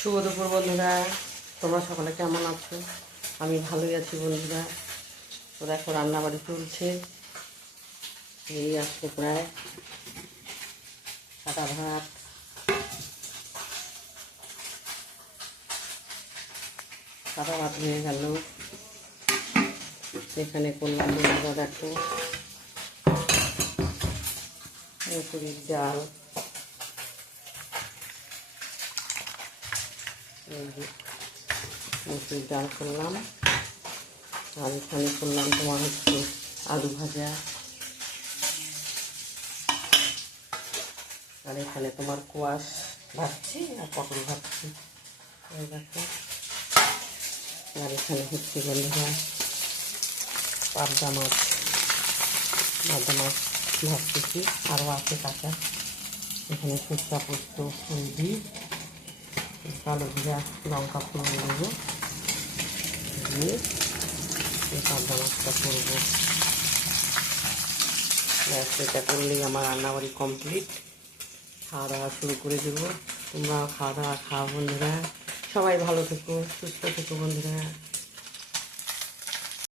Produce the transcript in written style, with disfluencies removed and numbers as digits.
শুভ দুপুর বন্ধুরা, তোমরা সকলে কেমন আছো? আমি ভালোই আছি বন্ধুরা। তো দেখো রান্নাবাড়ি চলছে, এই আজকে প্রায় সাদা ভাত, হয়ে গেল। এখানে করলাম বন্ধুরা দেখো মুসুরির ডাল, মুসুরির ডাল করলাম। আর এখানে করলাম তোমার হচ্ছে আলু ভাজা, আর এখানে তোমার কোয়াশ ভাজছি আর পটল ভাজছি দেখো। আর এখানে হচ্ছে বন্ধুরা পাবদা মাছ ভাজতেছি, আরও আছে কাঁচা। এখানে শুকনা পোস্ত হলদি কালো জিরা লঙ্কা ফুল দেবো দিয়ে এই পাবদা মাছটা করবো। এটা করলেই আমার রান্নাবাড়ি কমপ্লিট। খাওয়া দাওয়া শুরু করে দেবো। তোমরা খাওয়া দাওয়া খাও বন্ধুরা। সবাই ভালো থেকো, সুস্থ থেকো বন্ধুরা।